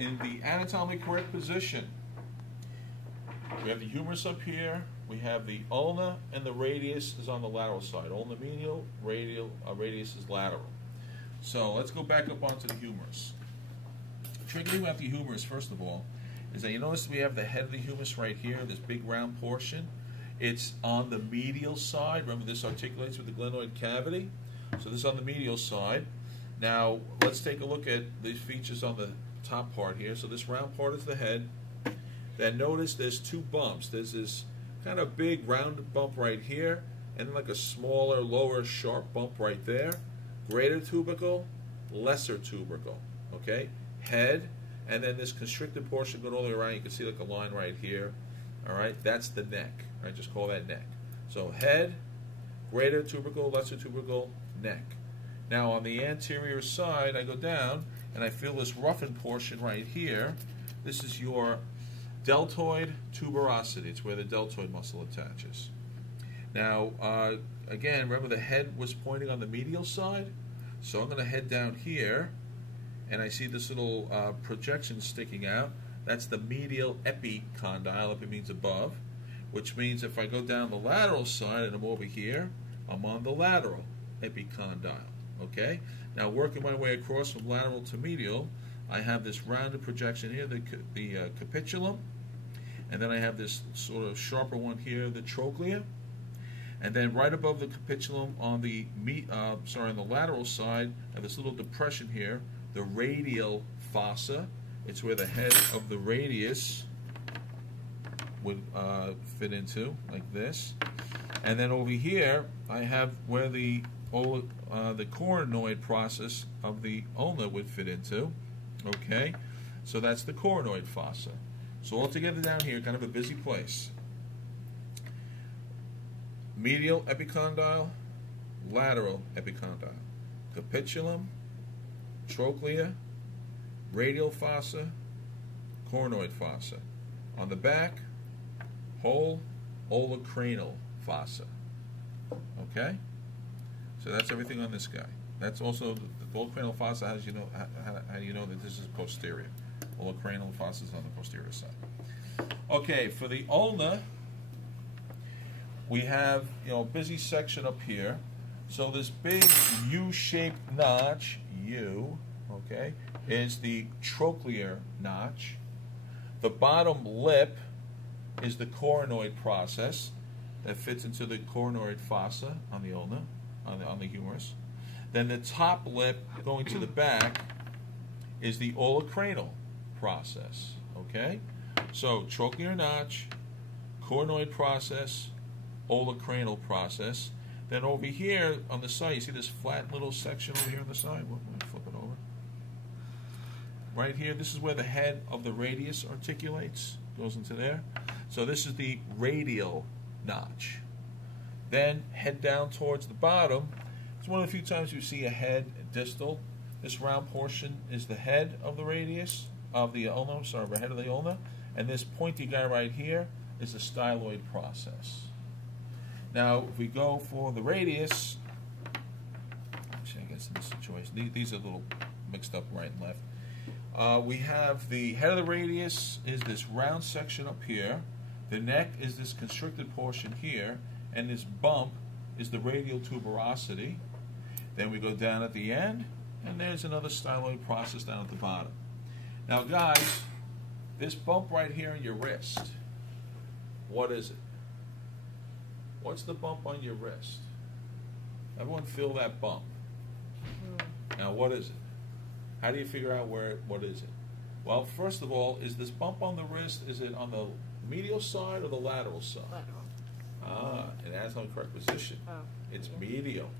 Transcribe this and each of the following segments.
in the anatomically correct position. We have the humerus up here. We have the ulna, and the radius is on the lateral side. Ulna medial, radius is lateral. So let's go back up onto the humerus. The tricky thing about the humerus, first of all, is that you notice we have the head of the humerus right here, this big round portion. It's on the medial side. Remember, this articulates with the glenoid cavity. So this is on the medial side. Now, let's take a look at the features on the top part here. So this round part is the head. Then notice there's two bumps. There's this kind of big round bump right here, and then like a smaller, lower, sharp bump right there. Greater tubercle, lesser tubercle. Okay? Head, and then this constricted portion going all the way around. You can see like a line right here. All right? That's the neck. All right? Just call that neck. So head, greater tubercle, lesser tubercle, neck. Now on the anterior side, I go down and I feel this roughened portion right here. This is your deltoid tuberosity. It's where the deltoid muscle attaches. Now, again, remember the head was pointing on the medial side, so I'm going to head down here, and I see this little projection sticking out. That's the medial epicondyle. Epi means above, which means if I go down the lateral side and I'm over here, I'm on the lateral epicondyle. Okay? Now, working my way across from lateral to medial, I have this rounded projection here, the capitulum, and then I have this sort of sharper one here, the trochlea, and then right above the capitulum on the on the lateral side, I have this little depression here, the radial fossa. It's where the head of the radius would fit into, like this, and then over here I have where the coronoid process of the ulna would fit into. Okay, so that's the coronoid fossa. So altogether down here, kind of a busy place. Medial epicondyle, lateral epicondyle, capitulum, trochlea, radial fossa, coronoid fossa. On the back, whole olecranal fossa. Okay, so that's everything on this guy. That's also the olecranal fossa. How do you know that this is posterior? Olecranal fossa is on the posterior side. Okay, for the ulna, we have a busy section up here. So this big U-shaped notch, U, okay, is the trochlear notch. The bottom lip is the coronoid process that fits into the coronoid fossa on the ulna, on the humerus. Then the top lip going to the back is the olecranal process. Okay? So trochlear notch, coronoid process, olecranal process. Then over here on the side, you see this flat little section over here on the side? Let me flip it over. Right here, this is where the head of the radius articulates, goes into there. So this is the radial notch. Then head down towards the bottom. It's one of the few times you see a head distal. This round portion is the head of the radius, of the ulna, the head of the ulna. And this pointy guy right here is the styloid process. Now, if we go for the radius, actually, I guess in this situation, these are a little mixed up right and left. We have the head of the radius is this round section up here. The neck is this constricted portion here. And this bump is the radial tuberosity. Then we go down at the end, and there's another styloid process down at the bottom. Now, guys, this bump right here in your wrist, what is it? What's the bump on your wrist? Everyone feel that bump. Now, what is it? How do you figure out what is it? Well, first of all, is this bump on the wrist, is it on the medial side or the lateral side? Lateral. Ah, it has no correct position. Oh, it's medial.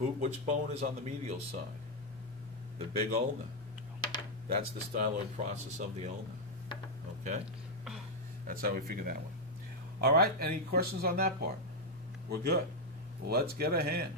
Which bone is on the medial side? The big ulna. That's the styloid process of the ulna. Okay? That's how we figure that one. All right, any questions on that part? We're good. Let's get a hand.